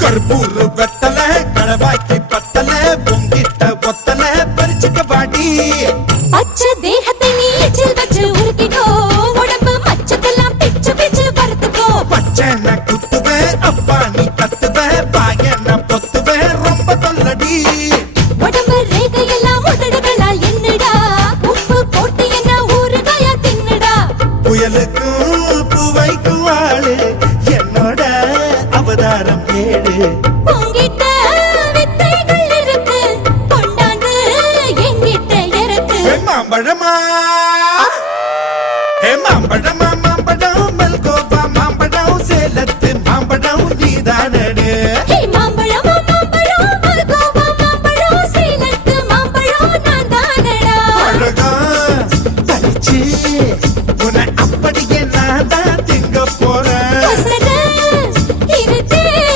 கற்பூர் வெத்தல கடவாய்க்கு பத்தல பொங்கிட்ட ஒத்தல பறிச்சுக்க பாடி பச்சை தேகத்தை நீ எச்சில் வச்சு உருக்கிட்டோ உடம்பு மச்சத்தெல்லாம் பிச்சு பிச்சு வறுத்துக்கோ பச்சை நான் குத்துவேன் அப்பா நீ கத்துவேன் பாயன பொத்துவேன் ரொம்ப தொல்லடி உடம்பு ரேகையெல்லாம் உதடுகளால் என்னடா உப்பு போட்டு என்ன ஊறுகாயா தின்னுடா புயலுக்கும் பூவைக்கும் ஆளு என்னோட அவதாரம் ஏழு உங்கிட்ட வித்தைகள் இருக்கு கொண்டாந்து எங்கிட்ட இருக்கு மாம்பழமா மாம்பழமா